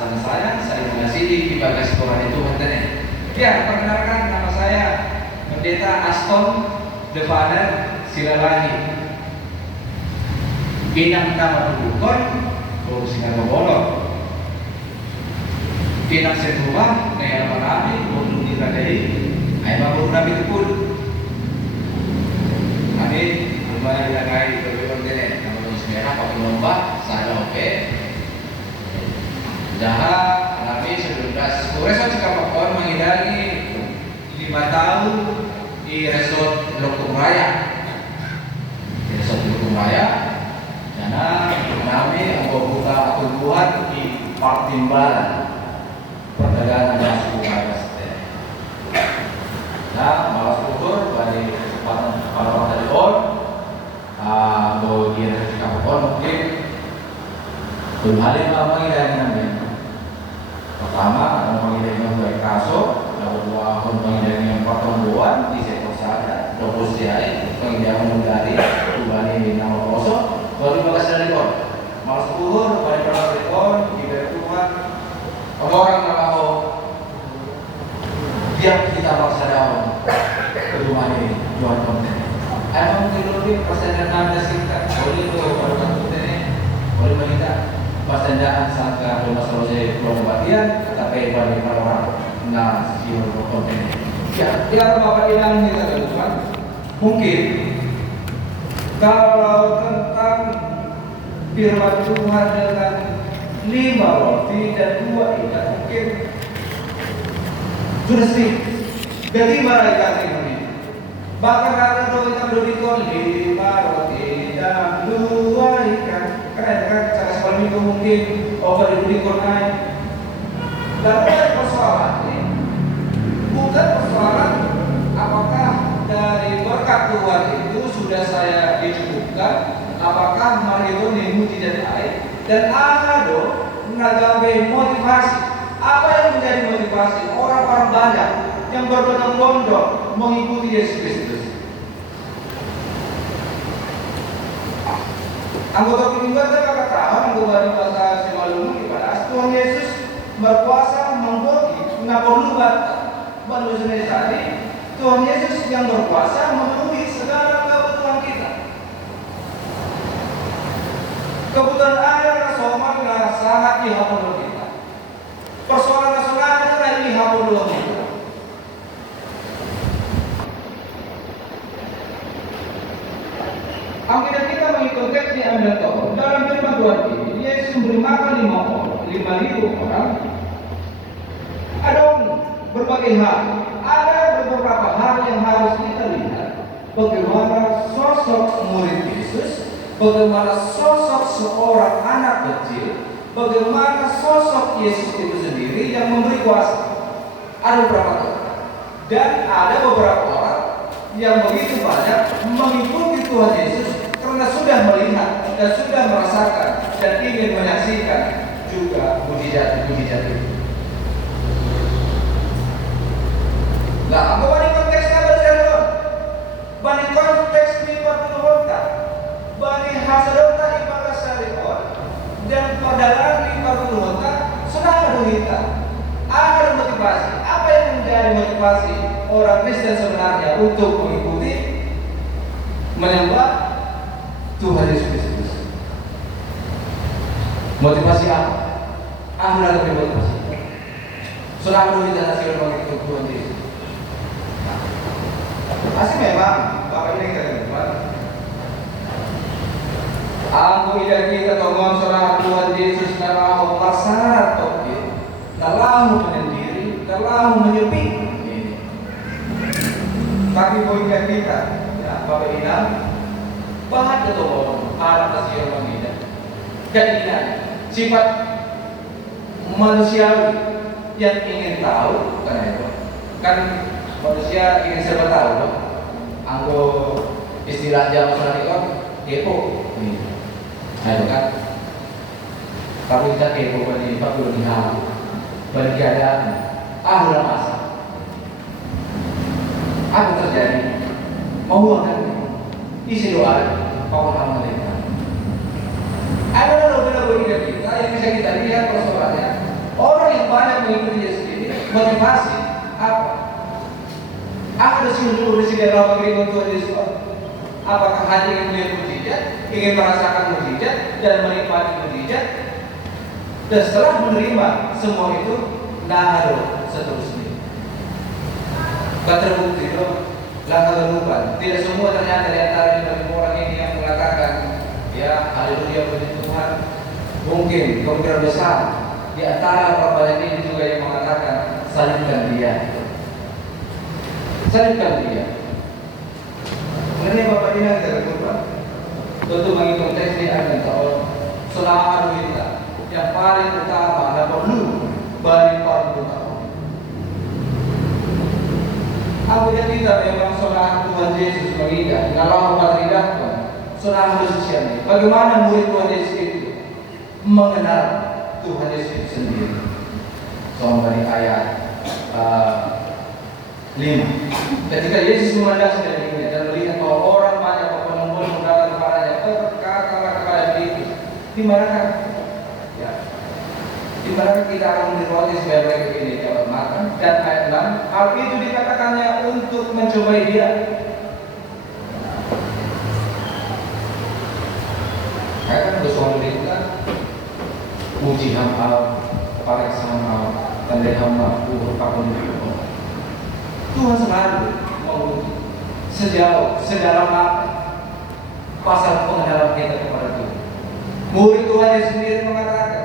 sangat sayang, saya mengasihi di bagas Tuhan itu katanya. Ya, perkenalkan nama saya Pendeta Aston Devaner Silalahi. Pinang nama Dukon, Singa Bolong. Pinang setuah, Naya Marami, Bulu Niragay, Ayah Bulu Nabi Tepul. Kami lumayan ilagay berbeda dengan nama Merah, pakai lomba, saya oke. Jahat, kami 19 resort Kapakon mengidari 5 tahun di resort Lokung Raya. Di resort Lokung Raya, karena kami buka akun buat di Park Timbalan perdagangan yang suku Bagas. Nah, malas ukur dari para dari on, di resort Kapakon mungkin belum hal yang mengidari namanya. Pertama, ada pengidari yang baik kaso, lalu dua pengidari yang pertumbuhan di sektor sadar, fokus diari, pengidari mengidari, kembali di nama kosong, baru bagas dari kon, malas ukur, balik dari kon, diberi Tuhan, orang kalau biar kita paksa daun ke rumah ini, jual konten. Ada mungkin lebih persen dan singkat, boleh itu baru konten ini, boleh melihat. Pasandaan sangka rumah selesai pulau kebatian, tapi bagi para orang nah siur konten. Ya, biar Bapak bilang kita teman, mungkin kalau tentang firman Tuhan dengan 5 roti dan 2 ikan, mungkin sudah sih. Jadi malaikat ini, bahkan ada doa kita berdikon 5 roti dan 2 ikan. Keren cara sekolah itu mungkin over di Quran. Lalu persoalan ini bukan persoalan apakah dari berkat Tuhan itu sudah saya dicukupkan, apakah marion yang tidak baik dan ada menagabe motivasi. Apa yang menjadi motivasi orang-orang banyak yang berbondong-bondong mengikuti Yesus Kristus? Anggota keluarga saya katakan anggota di bahasa Simalungun di Padas, Tuhan Yesus berkuasa menggoki, nggak perlu baru sendiri tadi. Tuhan Yesus yang berkuasa memenuhi segala kebutuhan kita. Kebutuhan air somat sangat dihapus kita. Persoalan itu dihapus kita. Alkitab kita mengikut teks di Ambil Taurat dalam firman Tuhan ini, Yesus memberi makan 5.000 orang. Ada berbagai hal, ada beberapa hal yang harus kita lihat. Bagaimana sosok murid Yesus, bagaimana sosok seorang anak kecil, bagaimana sosok Yesus itu sendiri yang memberi kuasa. Ada beberapa orang, dan ada beberapa orang yang begitu banyak mengikuti Tuhan Yesus karena sudah melihat dan sudah merasakan dan ingin menyaksikan juga mujizat itu. Nah, apa bani konteksnya berjalan? Bani konteks di waktu lontar, bani hasadota di bagas syariat dan perdagangan di waktu lontar sudah ada kita. Ada motivasi. Apa yang menjadi motivasi orang Kristen sebenarnya untuk mengikuti menyembah Tuhan Yesus Kristus? Motivasi apa? Ada lebih motivasi. Selalu kita hasil mengikuti Tuhan Yesus. Masih memang Bapak ini kita depan. Aku tidak kita tolong seorang Tuhan Yesus dalam pasar topi, dalam menyendiri, dalam menyepi. Tapi poin kita, ya Bapak ini bahan ketemu arah kasih orang ini. Keinginan, sifat manusiawi yang ingin tahu, karena itu kan manusia ingin serba tahu, no? Anggo istilah zaman sekarang itu kepo, nah itu kan. Kalau kita kepo bagi Pak Guru bagi keadaan, udah masa. Apa terjadi? Mau kan? Isi doa, kau akan melihat. Ada beberapa ide kita yang bisa kita lihat persoalannya. Orang yang banyak mengikuti Yesus ini motivasi apa? Apa sih untuk di dalam mengiringi Tuhan Yesus? Apakah hanya ingin melihat mukjizat, ingin merasakan mukjizat dan menikmati mukjizat? Dan setelah menerima semua itu, naharo seterusnya. Tak terbukti dong, langkah terlupa. Tidak semua ternyata di antara orang ini yang mengatakan, ya haleluya puji Tuhan. Mungkin kemungkinan besar di antara orang banyak ini juga yang mengatakan salibkan dia. Salibkan dia. Karena Bapak ini kita berkorban. Tentu bagi konteks ini akan tahu selama kita yang paling utama adalah perlu bagi para utama. Apabila kita memang saudara Tuhan Yesus mengidah, kalau mengidah Tuhan, saudara Yesus ini, bagaimana murid Tuhan Yesus itu mengenal Tuhan Yesus sendiri? Soal dari ayat 5. Ketika Yesus memandang sekeliling dan melihat bahwa orang banyak berkumpul datang kepadanya, berkatalah kepada itu, di manakah? Ya, di manakah kita akan memberi roti supaya mereka ini dapat makan? Dan ayat 6, hal itu dikatakannya untuk mencobai dia. Saya kan bersuara itu kan, muji hamba, pakai sama, tanda hamba, berpakun itu. Tuhan selalu menguji sejauh, sedalam apa pasal pengenalan kita kepada Tuhan. Murid Tuhan yang sendiri mengatakan,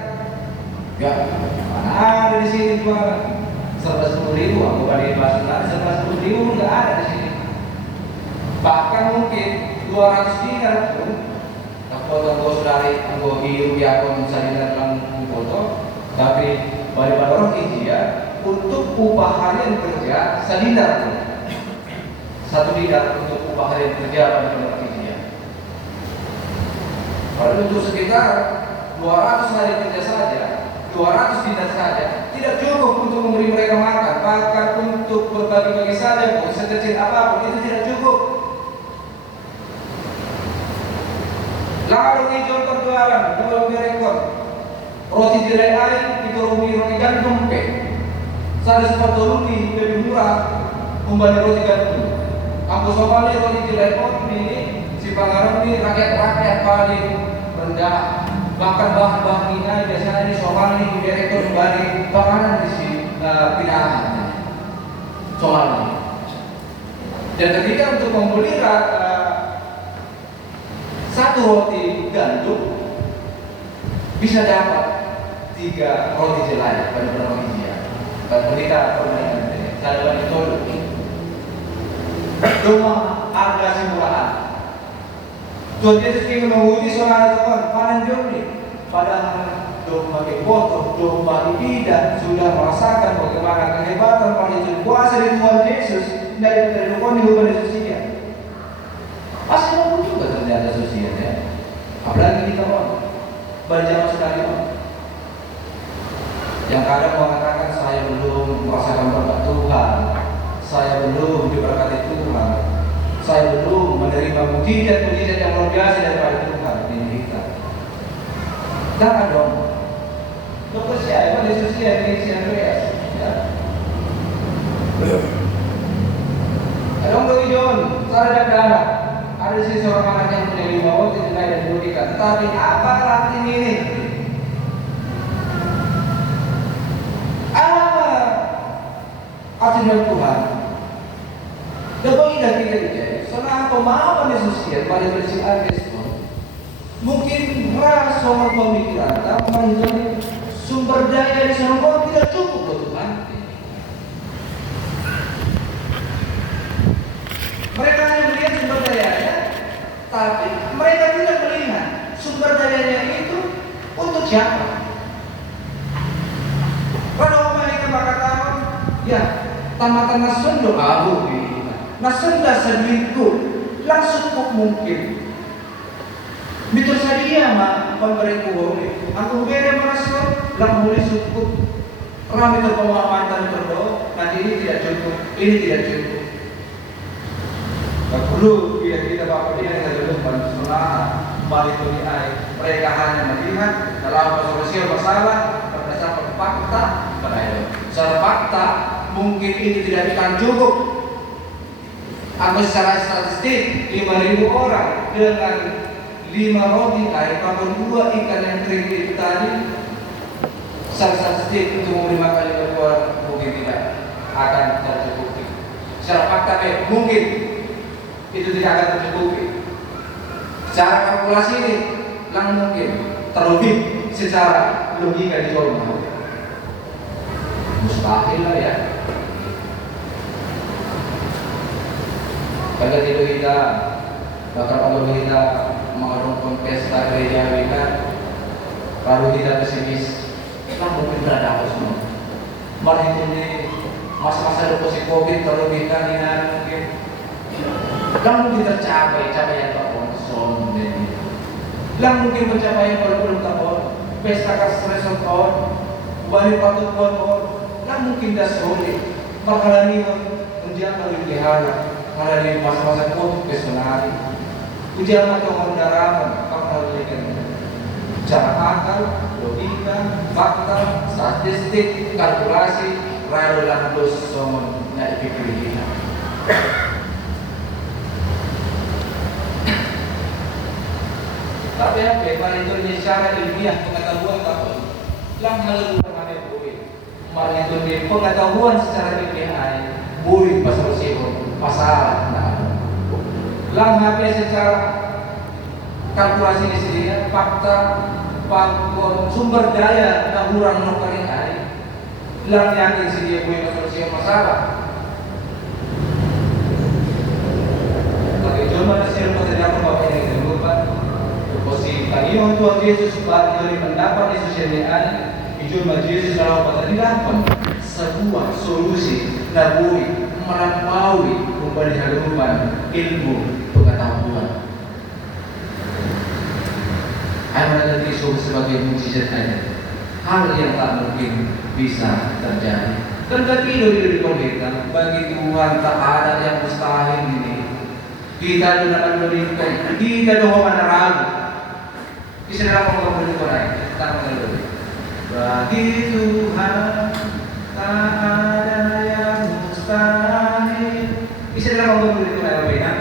ya, mana ada di sini Tuhan? 11.000, aku bandingin bahasa 11.000 nggak ada di sini. Bahkan mungkin 200 dinar pun, foto saudari, aku biru ya, aku misalnya dalam foto, tapi pada orang India untuk upah harian kerja sedinar pun. 1 dinar untuk upah harian kerja pada orang India. Padahal untuk sekitar 200 hari kerja saja, 200 dinar saja, tidak cukup untuk memberi mereka makan. Bahkan untuk berbagi-bagi saja pun, sekecil apapun, itu tidak cukup. Lalu hijau perjualan, jual rekor. Roti jelai air, itu roti gantung pe. Saya sempat lebih murah membanding roti gantung. Aku soalnya roti jelai ini, si Pangaruh ini rakyat paling rendah. Bahkan bahan-bahan ini biasanya di soal ini direktur kembali makanan di si pinahan soal ini. Dan ketika untuk membeli satu roti gandum bisa dapat 3 roti jelai pada orang India. Dan berita permainan ini, saya dapat ditolong. Cuma harga simulahan. Tuhan Yesus ingin menguji seorang teman, panen jomli. Padahal domba foto, domba tidak sudah merasakan bagaimana kehebatan panen kuasa dari Tuhan Yesus dari dukungan di hubungan sosial. Pasti mau juga ternyata sosial ya. Apalagi kita orang berjamaah sekali yang kadang mengatakan saya belum merasakan berkat Tuhan, saya belum diberkati Tuhan, saya belum menerima mukjizat-mukjizat yang luar biasa daripada Tuhan. Ini kita. Jangan dong. Dokter siapa di sosial ini si Andreas? Ya. Dong bagi John, saya ada ada sih seorang anak yang punya 5 waktu tunai dan dirugikan. Tetapi apa arti ini? Apa artinya Tuhan? Dan bagi kita ini, selama pemahaman di sosial pada bersih Kristus, mungkin merasa pemikiran atau menjadi sumber daya di sana tidak cukup buat Tuhan. Mereka hanya melihat sumber dayanya, tapi mereka tidak melihat sumber dayanya itu untuk siapa. Pada mereka berkata, ya, tamatan nasun doa abu, nasun dasar itu langsung kok mungkin. Betul saja mah pemberi kuhuri. Aku beri merasa lang mulai cukup. Ramai terpemahaman dan berdoa. Nanti ini tidak cukup, ini tidak cukup. Tak perlu biar kita bapak dia yang belum bersemangat balik ke air. Mereka hanya melihat dalam sosial masalah berdasarkan fakta fakta, mungkin itu tidak akan cukup. Aku secara statistik 5.000 orang dengan 5 roti air makan 2 ikan yang kering itu tadi, secara statistik untuk 5 kali berbuat mungkin tidak akan tercukupi. Secara fakta mungkin itu tidak akan tercukupi. Secara kalkulasi ini mungkin terlebih secara logika dicoba. Mustahil lah ya. Kalau tidak kita bahkan kalau kita mengadakan pesta gereja kita, kalau kita pesimis, mungkin berada apa semua. Malah itu nih masa-masa deposit COVID terlebih kan mungkin. Mungkin tercapai capaian tahun son ini. Mungkin pencapaian belum tahun, pesta kastres tahun, balik patut tahun. Mungkin dah sulit. Makalani menjaga lihala. Malah di masa-masa COVID personal, ujian atau kendaraan, pengalaman, cara akal, logika, fakta, statistik, kalkulasi, lalu lantas semua nak dipikir kita. Tapi apa? Kalau itu di secara ilmiah pengetahuan apa? Hal mana boleh? Malah itu di pengetahuan secara ilmiah boleh pasal sihir. Masalah, HP secara kalkulasi ini sendiri, fakta, sumber daya, kurang nukari air, yakin sendiri punya solusi masalah. Oke, cuma nasir pada dapat bapak ini lupa. Posisi tadi orang tua Yesus dari pendapat Yesus yang ada, cuma Yesus dalam pada dapat sebuah solusi nabui melampaui pemberian ilmu pengetahuan. Ayat tadi disebut sebagai mukjizat saja, hal yang tak mungkin bisa terjadi. Tetapi dari kita bagi Tuhan tak ada yang mustahil ini. Kita dapat berikan, kita doa mana ragu. Bisa dalam mengambil Quran, tak mengambil. Bagi Tuhan tak ada yang mustahil. Bisa dalam mengambil Quran apa ya?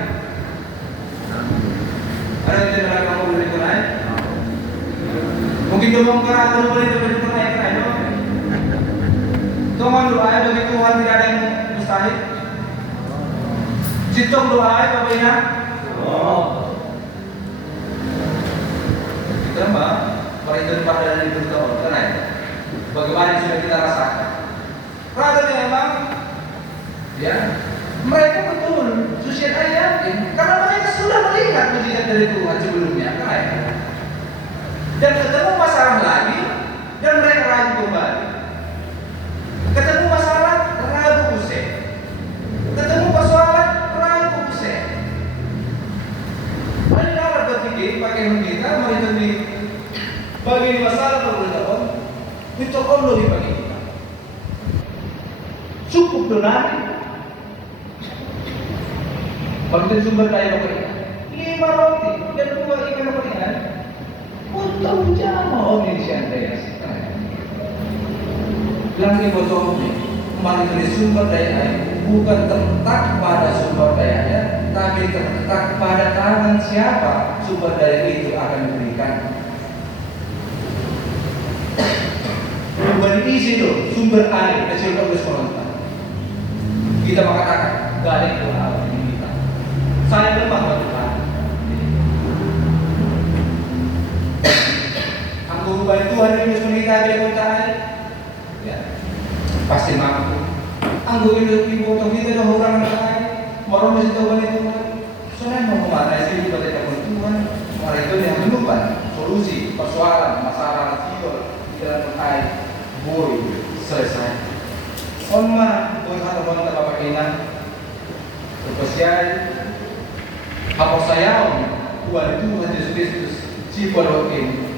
Ada yang dalam mengambil Quran? Mungkin doa Quran boleh mengambil Quran kan? Doa bagi Tuhan tidak ada yang mustahil. Citong doa apa ya? Kita mari pada dari berdoa kan? Bagaimana yang sudah kita rasakan? Perhatian memang, ya, mereka betul susiat yakin karena mereka sudah melihat mujizat dari Tuhan sebelumnya, kan? Dan ketemu masalah lagi, dan mereka ragu kembali. Ketemu masalah, ragu usai. Ketemu persoalan, ragu usai. Mari kita berpikir pakai kita, mari kita bagi masalah perbedaan, itu Allah bagi kita. Cukup donasi. Kalau sumber daya apa ini? 5 roti dan 2 ikan apa ini? Untuk jamaah omniscient daya. Lagi botolnya, kembali dari sumber daya bukan terletak pada sumber dayanya, tapi terletak pada tangan siapa sumber daya itu akan diberikan. Bukan isi itu sumber air kecil terus merontak. Kita mengatakan gak ada yang alam ini kita. Saya lemah Tuhan. Aku bantu Tuhan ini kita dari kota air. Ya, pasti mampu. Anggo itu ibu atau kita dah orang lain, mau mesti tahu itu. Soalnya mau kemana sih pada Tuhan? Mari itu yang menemukan solusi persoalan masalah jiwa di dalam air. Boy selesai. Oma berharap bapak ina terpesiai. Apa saya buat Tuhan Yesus Kristus si polokin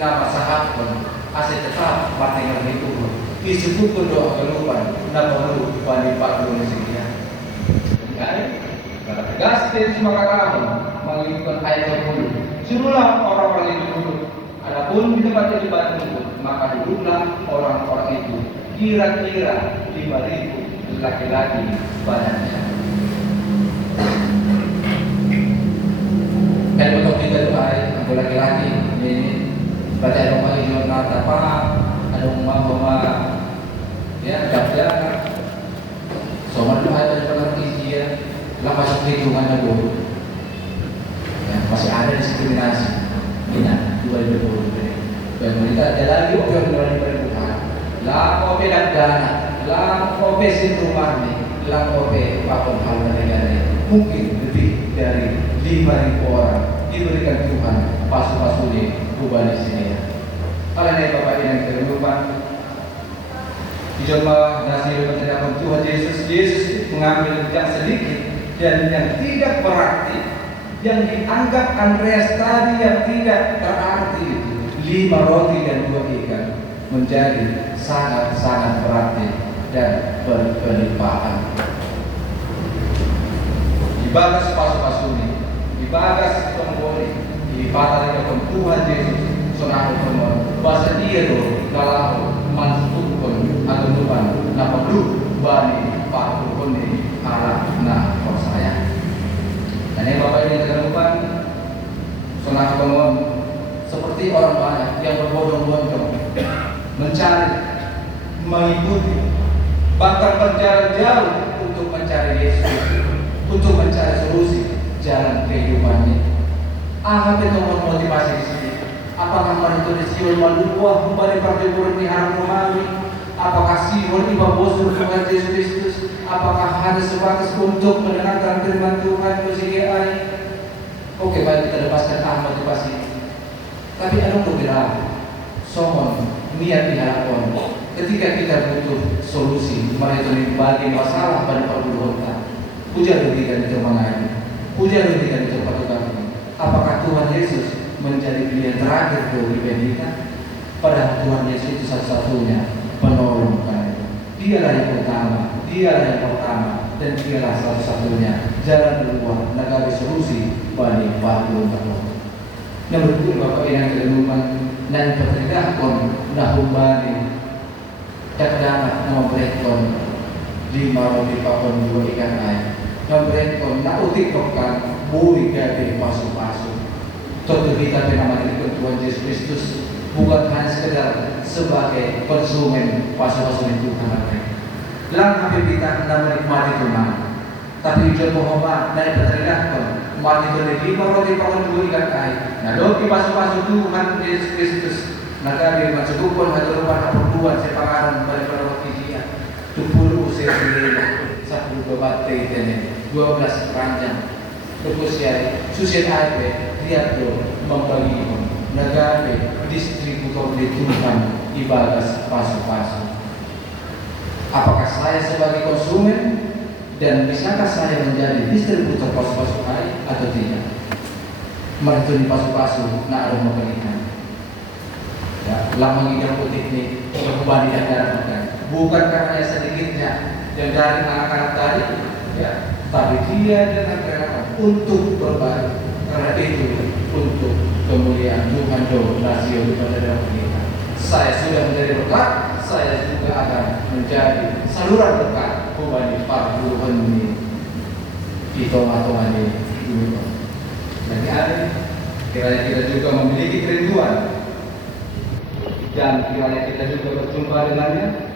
nama sahabat aset tetap mateng itu. Disebut doa keluar nama lu wani pak lu sekian. Kan? Karena tegas dari semua kata menginginkan ayat dulu. Suruhlah orang-orang itu dulu. Adapun di tempat yang dibantu, maka duduklah orang-orang itu kira-kira 5.000 laki-laki banyaknya. Kaya untuk kita doa ang laki-laki ini berarti anong Panginoon na tapat, anong mga ya jabda. So maluhay pa palang isiya lang masuk hitungan na doon. Ya, masih ada diskriminasi. Ina, dua betul. Dan mereka ada lagi orang yang berbuat. Lah kopi dan dana, lah kopi sinruman nih, lah kopi apapun hal negara mungkin lebih dari 5.000 orang diberikan Tuhan pasu-pasuni ubah di sini ya. Karena Bapak yang terlupa di jemaah nasi menceritakan Tuhan Yesus mengambil yang sedikit dan yang tidak berarti, yang dianggap Andreas tadi yang tidak berarti itu 5 roti dan 2 ikan menjadi sangat-sangat berarti dan berlimpahan. Ibagas pasu-pasuni, ibagas tomboli, ibadah dengan Tuhan Yesus, sonado semua. Bahasa dia tu kalau mansukun atau tuhan, nama lu bani pakun ni arah na persaya. Dan yang Bapak ini terlupa, sonado semua seperti orang banyak yang berbondong-bondong mencari, mengikuti, bahkan berjalan jauh untuk mencari Yesus, untuk mencari solusi jalan kehidupannya. Apa itu motivasi di sini? Apakah mereka di Sion maluah kembali pertempuran di harap Romawi? Apakah Sion iba bosan dengan Yesus Kristus? Apakah hanya sebatas untuk mendengarkan firman Tuhan bersigai? Oke, baik, kita lepaskan motivasi. Tapi ada beberapa somon niat diharapkan ketika kita butuh solusi mereka bagi masalah pada perbuatan. Puja lebihkan itu mengenai, puja lebihkan itu patutkan. Apakah Tuhan Yesus menjadi pilihan terakhir dibandingkan? Padahal Tuhan Yesus itu satu-satunya penolong kita. Dialah yang utama, dialah yang pertama, dan dialah satu-satunya jalan keluar negara solusi bagi perbuatan. Nomor 2 Bapak yang terlupa dan pekerjaan nahumbani takdamat nama berekon 5 roti pakon 2 ikan air. Berekon na utikkan bui gabi pasu-pasu. Tentu kita penamati Tuhan Yesus Kristus bukan hanya sekedar sebagai konsumen pasu-pasu itu Tuhan. Lang kami kita menikmati Tuhan. Tapi juga Muhammad dari pekerjaan mati itu 5 roti pakon 2 ikan air. Nah, doki pasu-pasu Tuhan Yesus Kristus. Nagari mansukupon haturupan perempuan separan pada waktu dia 20 usia sendiri 10 babat tene 12 ranjang kemudian susian ape dia tuh membagi nagari distributor di Tuhan ibadah pasu-pasu. Apakah saya sebagai konsumen dan bisakah saya menjadi distributor pasu-pasu air atau tidak? Mereka di pasu-pasu nak ada memberikan. Ya, lama hidup putih ini kembali dan bukan karena sedikitnya yang dari anak-anak tadi, ya, tapi dia dengan kerana untuk berbagi, karena itu untuk kemuliaan Tuhan do rasio pada dalam kita. Saya sudah menjadi berkat, saya juga akan menjadi saluran berkat bagi para Tuhan ini di tengah-tengah ini. Jadi ada kiranya kita juga memiliki kerinduan. Dan kiranya kita juga berjumpa dengannya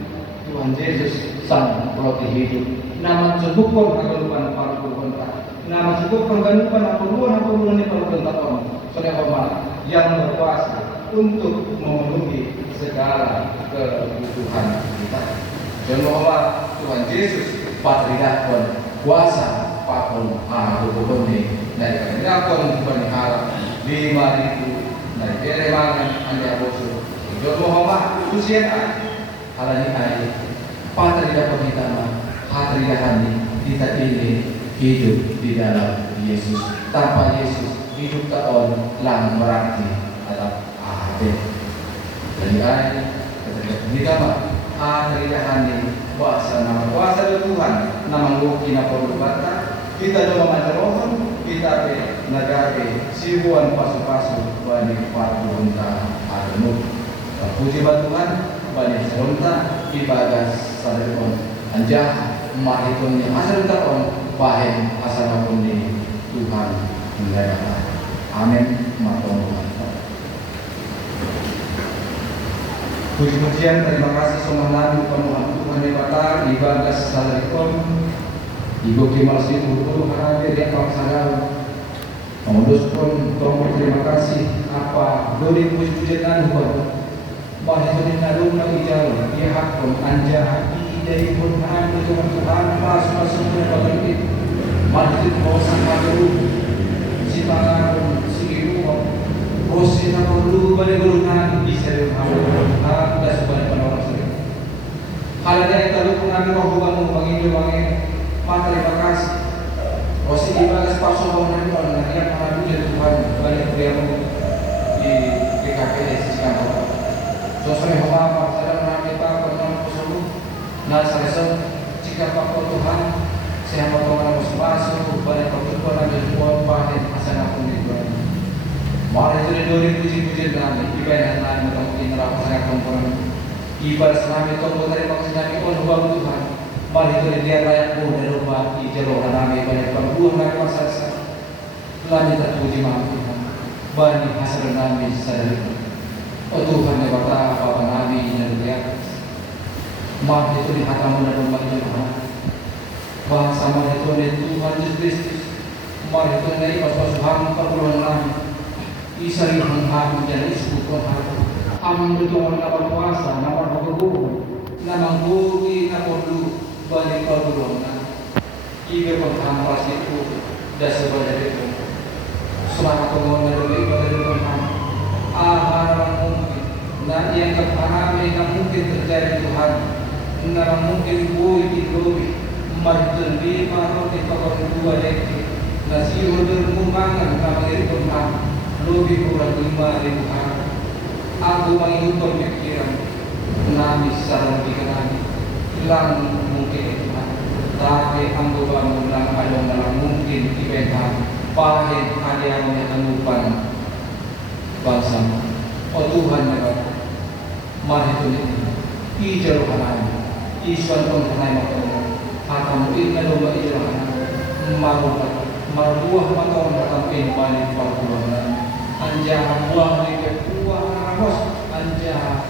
Tuhan Yesus Sang Roti Hidup. Nama cukupkan kegelupan para perbentak. Nama cukup pergelupan apapun ini perbentak orang. Saudara hormat yang berkuasa untuk memenuhi segala kebutuhan kita. Dan bahwa Tuhan Yesus patriarkon kuasa pakon apapun ini dari patriarkon berharap 5.000 dari keremangan anda bosu. John Muhammad usia halani ai patria pertama hatria hani kita ini hidup di dalam Yesus. Tanpa Yesus hidup taon lang berarti atau ada. Jadi ai kita hatria hani kuasa nama kuasa Tuhan nama luki na perbata kita doa mancarohon kita be negara sibuan pasu-pasu bani parunta ademu. Puji Tuhan, banyak seronta ibadah sadarikon anjah mahitun yang asal taon bahen asal pun di Tuhan mendayakan. Amin. Matur puji-pujian terima kasih semua nabi penuhan Tuhan yang batal ibadah sadarikon ibu kimal situ hadir yang paksana mengudus pun tolong terima kasih apa dori puji-pujian Tuhan bahwa itu nadung lagi jauh pihak pun anja dari pun Tuhan masuk pada itu masjid bosan malu si tangan si ibu bosan malu balik berunan bisa dihalau dah sebanyak orang sendiri halnya yang terlalu mengambil rohuban mengilu wangi mata terima kasih bosan ibadah sepasang bangunan orang yang mengambil dari Tuhan banyak dia di PKPS sekarang sosok apa saya mengambil apa dengan pesuruh nah saya jika Pak Tuhan saya mau masuk banyak pertemuan ada semua bahan asal pun itu mari itu dari puji-puji kami ibadah lain mungkin neraka saya komponen ibadah selama itu mau dari maksud kami buat Tuhan mari itu dia layak pun dari rumah di jalur kami banyak perbuatan kami pasal lalu terpuji maaf Tuhan banyak hasil kami sadar oh Tuhan ya Bapak Nabi dan dia maaf itu di hatamu dan rumah Tuhan bahasa sama itu dari Tuhan Yesus Kristus maaf itu dari pas-pasuhan perpuluhan kami isa yang menjadi sekutuan hati amang betul nama puasa nama berguru nama budi nama perlu balik perpuluhan ibe penghalang pasti itu dasar dari itu selamat pengguna dari ibadah Tuhan hal mungkin dan yang kepanami yang mungkin terjadi Tuhan yang mungkin bui di lobi marjul maru di pakar dua lagi nasi udur mumangan kami Tuhan lobi kurang 5.000 hari aku menghitung pikiran nami salah pikiran hilang mungkin Tuhan tapi aku bangun dalam mungkin ibadah pahit ada yang menemukan bangsa oh Tuhan ya Bapak mari itu ijaru hanai iswan pun hanai makanya hatamu inna domba ijaru hanai maruah matong datang balik perbuatan anja buah mereka buah ramos anja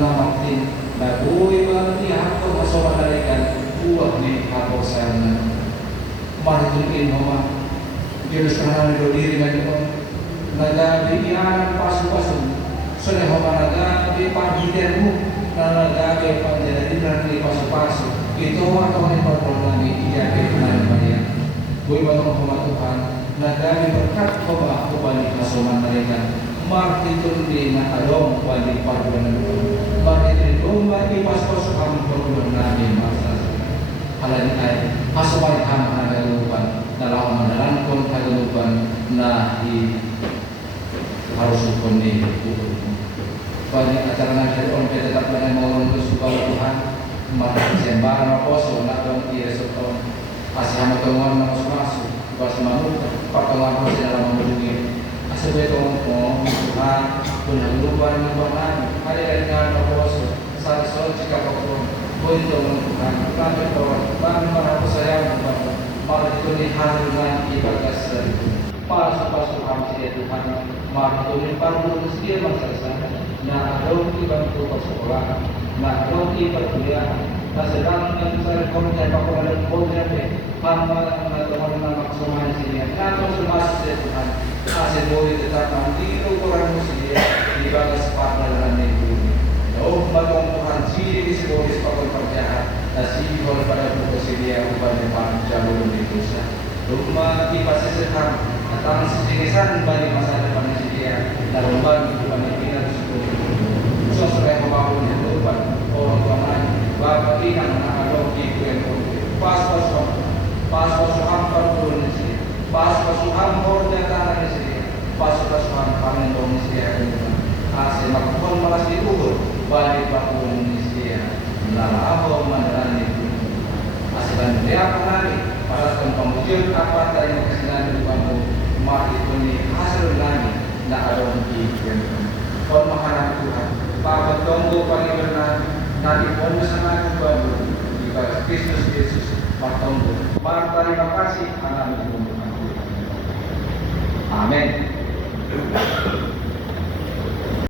lamatin nagui berarti hakko masalah mereka buah ni hakko sana mari itu mama dia sekarang diri dengan nagabi iyan pasu-pasu sudah nagabi panghidermu nagabi panjadiran di pasu-pasu itu atau yang pertolongan ijabe Tuhan gue batong Tuhan nagabi berkat koba balik kasuman mereka martitun di nakadong balik parbulan martitun domba di pasu-pasu kami perbulan nabi masa halani ay kasuman kami nagalupan dalam mendalankan kagalupan nahi harus hukum ini banyak acara nanti orang tetap dengan mau untuk supaya Tuhan maka sembarang poso nak dong ia sotong asih amat tuan masuk pas mampu pertemuan harus dalam menghubungi asal betul Tuhan Tuhan lupa ada dengan poso saat jika kau untuk Tuhan kami Tuhan para sayang malah itu hadir dengan ibadah pas-pas kami Tuhan malah itu baru sekian masa sana nah kalau kita untuk sekolah nah kalau kita kuliah nah sedang saya komentar pakai ada program hamba teman-teman maksudnya sini atau semasa Tuhan asal boleh tetap nanti ukuran muslim di bagas partner itu oh batong Tuhan sih disebut sebagai perjalanan nasi oleh pada profesi dia upaya jalur itu rumah di pasir sekarang datang sejenisan bagi masa depan dia dalam bagi Tuhan yang kita sosok yang membangun yang lupa orang tua bapak kita menangkap itu yang pas hampar turun di sini pas hampar jatah di sini pas hampar turun di sini asal makuan malas diukur balik turun di sini lalu apa mandaran itu asal dia apa lagi para pemujian apa tadi kesalahan itu kamu mati ini hasil lagi tidak ada lagi yang kon mengharap Tuhan pagtunggu Panginoon natin po sa mga bago di Kristus Yesus pagtunggu. Terima kasih anak. Amin.